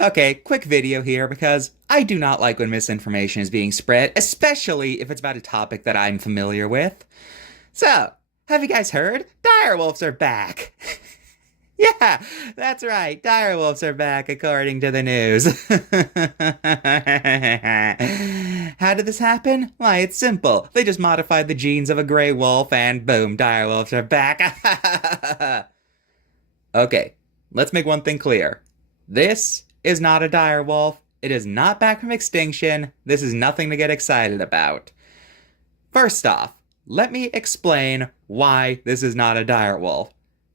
Okay, quick video here because I do not like when misinformation is being spread, especially if it's about a topic that I'm familiar with. So, have you guys heard? Direwolves are back! Yeah, that's right. Direwolves are back, according to the news. How did this happen? Why, it's simple. They just modified the genes of a gray wolf, and boom, direwolves are back. Okay, let's make one thing clear. This is not a direwolf. It is not back from extinction. This is nothing to get excited about. First off, let me explain why this is not a direwolf.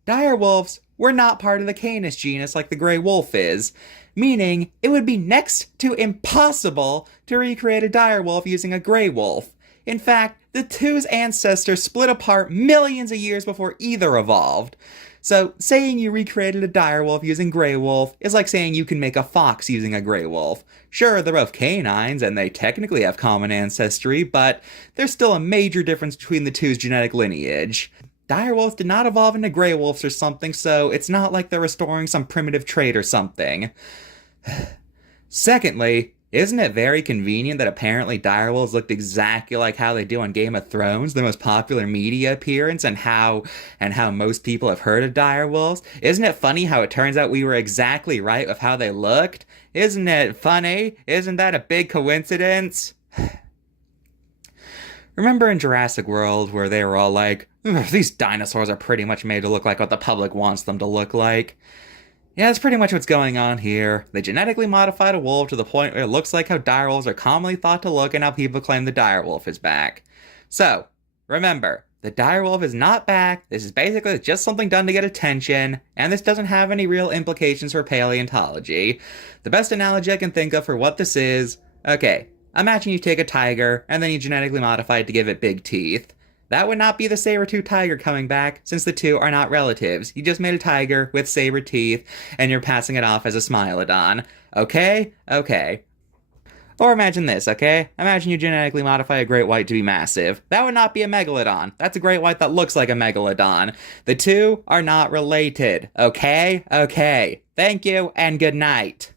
Direwolves were not part of the Canis genus like the gray wolf is, meaning it would be next to impossible to recreate a direwolf using a gray wolf. In fact, the two's ancestors split apart millions of years before either evolved. So, saying you recreated a direwolf using gray wolf is like saying you can make a fox using a gray wolf. Sure, they're both canines and they technically have common ancestry, but there's still a major difference between the two's genetic lineage. Direwolves did not evolve into gray wolves or something, so it's not like they're restoring some primitive trait or something. Secondly, isn't it very convenient that apparently direwolves looked exactly like how they do on Game of Thrones, the most popular media appearance, and how most people have heard of direwolves? Isn't it funny how it turns out we were exactly right with how they looked? Isn't it funny? Isn't that a big coincidence? Remember in Jurassic World where they were all like, these dinosaurs are pretty much made to look like what the public wants them to look like? Yeah, that's pretty much what's going on here. They genetically modified a wolf to the point where it looks like how direwolves are commonly thought to look and how people claim the direwolf is back. So, remember, the direwolf is not back, this is basically just something done to get attention, and this doesn't have any real implications for paleontology. The best analogy I can think of for what this is, okay, imagine you take a tiger, and then you genetically modify it to give it big teeth. That would not be the saber-toothed tiger coming back, since the two are not relatives. You just made a tiger with saber teeth, and you're passing it off as a smilodon. Okay? Okay. Or imagine this, okay? Imagine you genetically modify a great white to be massive. That would not be a megalodon. That's a great white that looks like a megalodon. The two are not related, okay? Okay. Thank you, and good night.